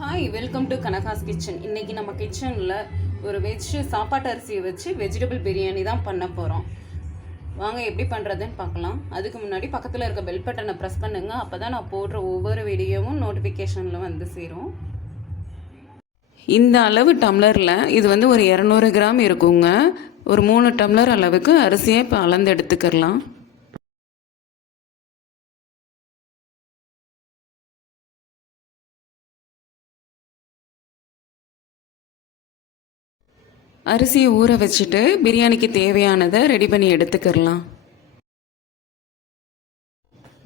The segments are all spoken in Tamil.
Hi, welcome to Kanaga's kitchen. இன்றைக்கி நம்ம கிச்சனில் ஒரு சாப்பாட்டு அரிசியை வச்சு வெஜிடபிள் பிரியாணி தான் பண்ண போகிறோம். வாங்க எப்படி பண்ணுறதுன்னு பார்க்கலாம். அதுக்கு முன்னாடி பக்கத்தில் இருக்க பெல் பட்டனை ப்ரெஸ் பண்ணுங்க. அப்போ தான் நான் போடுற ஒவ்வொரு வீடியோவும் நோட்டிஃபிகேஷனில் வந்து சேரும். இந்த அளவு டம்ளரில் இது வந்து ஒரு 200 கிராம் இருக்குங்க. ஒரு 3 டம்ளர் அளவுக்கு அரிசியை இப்போ அளந்து எடுத்துக்கலாம். அரிசியை ஊற வச்சுட்டு பிரியாணிக்கு தேவையானதை ரெடி பண்ணி எடுத்துக்கிடலாம்.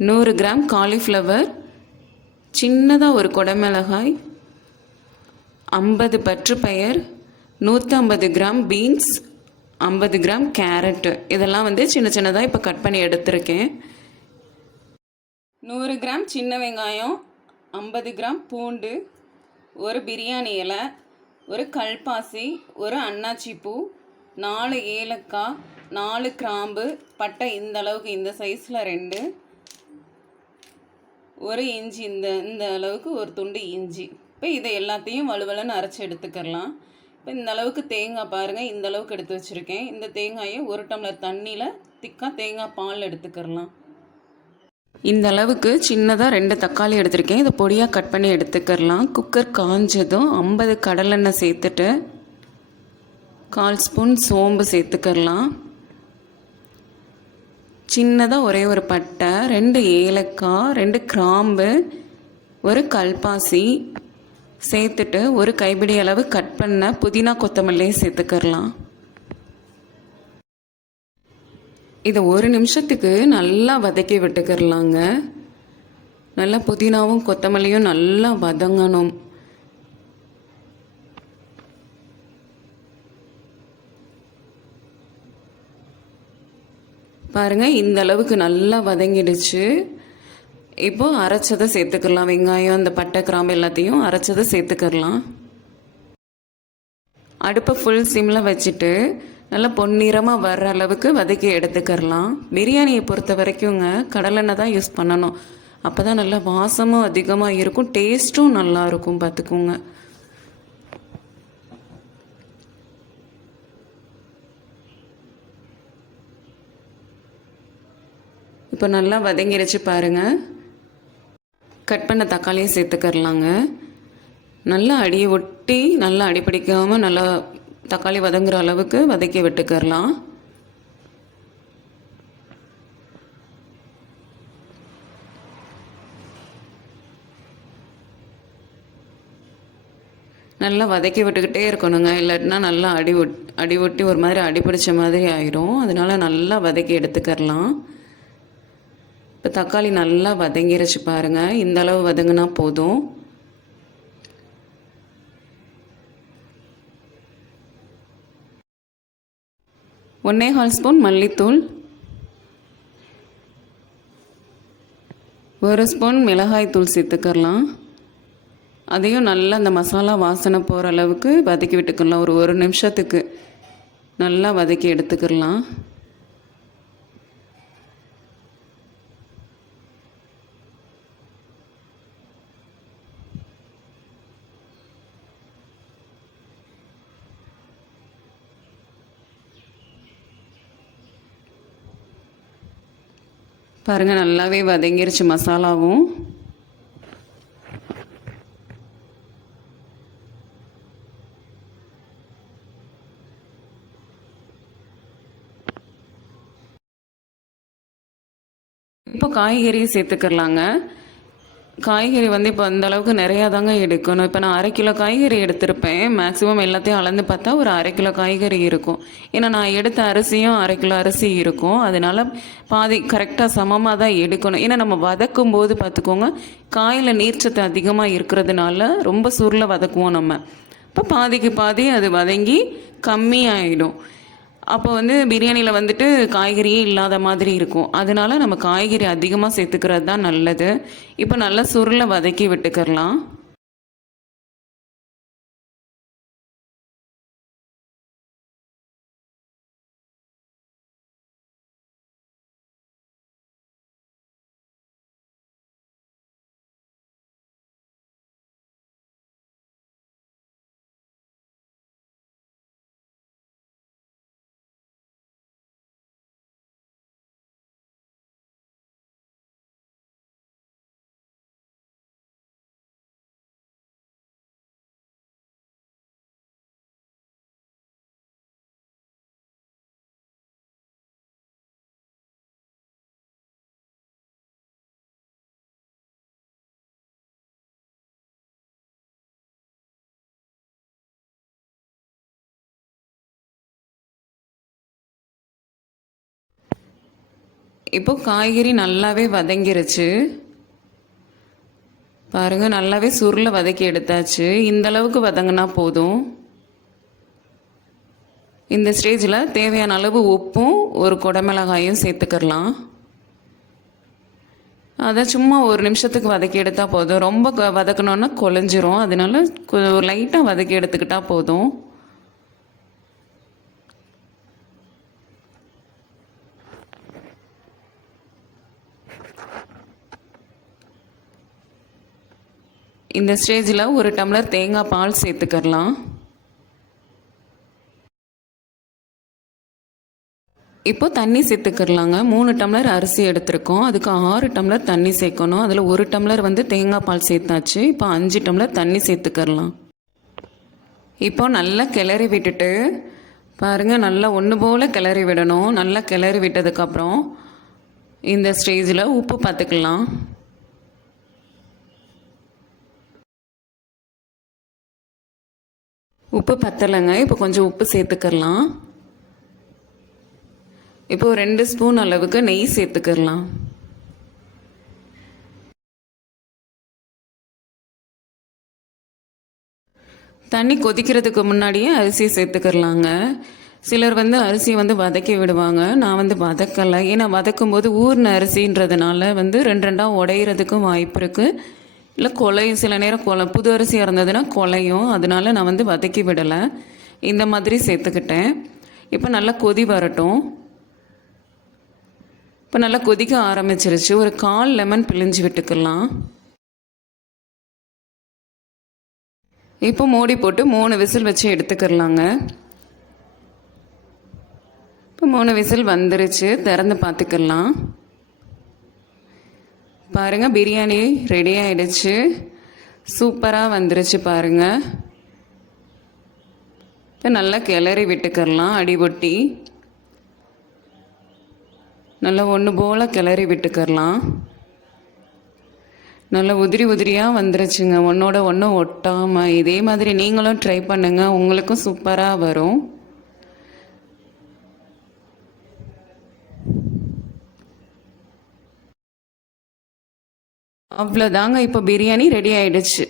100 கிராம் காலிஃப்ளவர், சின்னதாக ஒரு குடமிளகாய், 50 பற்றுப்பயர், 150 கிராம் பீன்ஸ், 50 கிராம் கேரட்டு, இதெல்லாம் வந்து சின்ன சின்னதாக இப்போ கட் பண்ணி எடுத்துருக்கேன். 100 கிராம் சின்ன வெங்காயம், 50 கிராம் பூண்டு, ஒரு பிரியாணி இலை, ஒரு கல்பாசி, ஒரு அன்னாச்சி பூ, 4 ஏலக்காய், 4 கிராம்பு, பட்டை இந்த அளவுக்கு இந்த சைஸில் 2, ஒரு இஞ்சி இந்த அளவுக்கு ஒரு துண்டு இஞ்சி. இப்போ இதை எல்லாத்தையும் வலுவலுன்னு அரைச்சி எடுத்துக்கலாம். இப்போ இந்த அளவுக்கு தேங்காய் பாருங்கள், இந்த அளவுக்கு எடுத்து வச்சுருக்கேன். இந்த தேங்காயை 1 டம்ளர் தண்ணியில் திக்காக தேங்காய் பால் எடுத்துக்கலாம். இந்த அளவுக்கு சின்னதாக 2 தக்காளி எடுத்திருக்கேன். இதை பொடியாக கட் பண்ணி எடுத்துக்கலாம். குக்கர் காஞ்சதும் 50 கடலெண்ணெய் சேர்த்துட்டு 1/4 ஸ்பூன் சோம்பு சேர்த்துக்கலாம். சின்னதாக ஒரே ஒரு பட்டை, 2 ஏலக்காய், 2 கிராம்பு, ஒரு கல்பாசி சேர்த்துட்டு ஒரு கைப்பிடி அளவு கட் பண்ண புதினா கொத்தமல்லியை சேர்த்துக்கலாம். இதை 1 நிமிஷத்துக்கு நல்லா வதக்கி விட்டுக்கிறலாங்க. நல்லா புதினாவும் கொத்தமல்லியும் நல்லா வதங்கணும். பாருங்கள், இந்த அளவுக்கு நல்லா வதங்கிடுச்சு. இப்போது அரைச்சதை சேர்த்துக்கலாம். வெங்காயம், இந்த பட்டை, கிராம்பு எல்லாத்தையும் அரைச்சதை சேர்த்துக்கலாம். அடுப்பை ஃபுல் சிம்மில் வச்சுட்டு நல்லா பொன்னிறமாக வர்ற அளவுக்கு வதக்கி எடுத்துக்கிறலாம். பிரியாணியை பொறுத்த வரைக்குங்க கடலெண்ணெய் தான் யூஸ் பண்ணணும். அப்போ தான் நல்லா வாசமும் அதிகமாக இருக்கும், டேஸ்ட்டும் நல்லா இருக்கும். பார்த்துக்கோங்க. இப்போ நல்லா வதங்கிடுச்சு பாருங்கள். கட் பண்ண தக்காளியை சேர்த்துக்கிறலாங்க. நல்லா அடியை ஒட்டி நல்லா அடிப்பிடிக்காமல் நல்லா தக்காளி வதங்குற அளவுக்கு வதக்கி விட்டுக்கிறலாம். நல்லா வதக்கி விட்டுக்கிட்டே இருக்கணுங்க. இல்லாட்டினா நல்லா அடி ஒட்டி ஒரு மாதிரி அடிப்பிடிச்ச மாதிரி ஆயிரும். அதனால நல்லா வதக்கி எடுத்துக்கிறலாம். இப்போ தக்காளி நல்லா வதங்கிருச்சு பாருங்கள். இந்த அளவு வதங்கினா போதும். ஒன்றே கால் ஸ்பூன் மல்லித்தூள், 1 ஸ்பூன் மிளகாய்த்தூள் சேர்த்துக்கலாம். அதையும் நல்லா அந்த மசாலா வாசனை போகிற அளவுக்கு வதக்கி விட்டுக்கலாம். ஒரு நிமிஷத்துக்கு நல்லா வதக்கி எடுத்துக்கலாம். பாருங்கள், நல்லாவே வதங்கிருச்சு மசாலாவும். இப்போ காய்கறியை சேர்த்துக்கிறலாங்க. காய்கறி வந்து இப்போ அந்த அளவுக்கு நிறையா தாங்க எடுக்கணும். இப்போ நான் 1/2 கிலோ காய்கறி எடுத்திருப்பேன். மேக்ஸிமம் எல்லாத்தையும் அளந்து பார்த்தா ஒரு 1/2 கிலோ காய்கறி இருக்கும். ஏன்னா நான் எடுத்த அரிசியும் 1/2 கிலோ அரிசி இருக்கும். அதனால் பாதி கரெக்டாக சமமாக தான் எடுக்கணும். ஏன்னா நம்ம வதக்கும் போது பார்த்துக்கோங்க, காயில் நீர்ச்சத்து அதிகமாக இருக்கிறதுனால ரொம்ப சுருளை வதக்குவோம் நம்ம. இப்போ பாதிக்கு பாதி அது வதங்கி கம்மியாயிடும். அப்போ வந்து பிரியாணியில் வந்துட்டு காய்கறியே இல்லாத மாதிரி இருக்கும். அதனால நம்ம காய்கறி அதிகமாக சேர்த்துக்கிறது தான் நல்லது. இப்போ நல்லா சுருளை வதக்கி விட்டுக்கிறலாம். இப்போ காய்கறி நல்லாவே வதங்கிருச்சு பாருங்க, நல்லாவே சுருளை வதக்கி எடுத்தாச்சு. இந்த அளவுக்கு வதங்கினா போதும். இந்த ஸ்டேஜில் தேவையான அளவு உப்பும் ஒரு குடமிளகாயும் சேர்த்துக்கிடலாம். அதை சும்மா ஒரு நிமிஷத்துக்கு வதக்கி எடுத்தால் போதும். ரொம்ப வதக்கணுன்னா குழஞ்சிரும். அதனால ஒரு லைட்டாக வதக்கி எடுத்துக்கிட்டால் போதும். இந்த ஸ்டேஜில் ஒரு டம்ளர் தேங்காய் பால் சேர்த்துக்கிடலாம். இப்போ தண்ணி சேர்த்துக்கிடலாங்க. 3 டம்ளர் அரிசி எடுத்திருக்கோம். அதுக்கு 6 டம்ளர் தண்ணி சேர்க்கணும். அதில் 1 டம்ளர் தேங்காய் பால் சேர்த்தாச்சு. இப்போ 5 டம்ளர் தண்ணி சேர்த்துக்கிடலாம். இப்போ நல்லா கிளறி விட்டுட்டு பாருங்கள், நல்லா ஒன்று போல் கிளறி விடணும். நல்லா கிளறி விட்டதுக்கப்புறம் இந்த ஸ்டேஜில் உப்பு பார்த்துக்கலாம். உப்பு பத்தலைங்க. இப்போ கொஞ்சம் உப்பு சேர்த்துக்கிடலாம். இப்போ 2 ஸ்பூன் அளவுக்கு நெய் சேர்த்துக்கிடலாம். தண்ணி கொதிக்கிறதுக்கு முன்னாடியே அரிசியை சேர்த்துக்கிடலாங்க. சிலர் அரிசியை வதக்கி விடுவாங்க. நான் வதக்கலை. ஏன்னா வதக்கும்போது ஊர்ன அரிசின்றதுனால 2 உடையிறதுக்கும் வாய்ப்பு இருக்குது. இல்லை கொலையும், சில நேரம் புது அரிசியாக இருந்ததுன்னா கொலையும். அதனால நான் வதக்கி விடலை. இந்த மாதிரி சேர்த்துக்கிட்டேன். இப்போ நல்லா கொதி வரட்டும். இப்போ நல்லா கொதிக்க ஆரம்பிச்சிருச்சு. ஒரு 1/4 லெமன் பிழிஞ்சு விட்டுக்கலாம். இப்போ மூடி போட்டு 3 விசில் வச்சு எடுத்துக்கிடலாங்க. இப்போ 3 விசில் வந்துருச்சு. திறந்து பார்த்துக்கலாம். பாருங்கள், பிரியாணி ரெடி ஆகிடுச்சு. சூப்பராக வந்துருச்சு பாருங்கள். இப்போ நல்லா கிளறி விட்டுக்கிடலாம். அடிபொட்டி நல்லா ஒன்று போல் கிளறி விட்டுக்கிடலாம். நல்லா உதிரி உதிரியாக வந்துருச்சுங்க, ஒன்றோட ஒன்று ஒட்டாமல். இதே மாதிரி நீங்களும் ட்ரை பண்ணுங்கள், உங்களுக்கும் சூப்பராக வரும். அவ்வளோதாங்க, இப்போ பிரியாணி ரெடி ஆயிடுச்சு.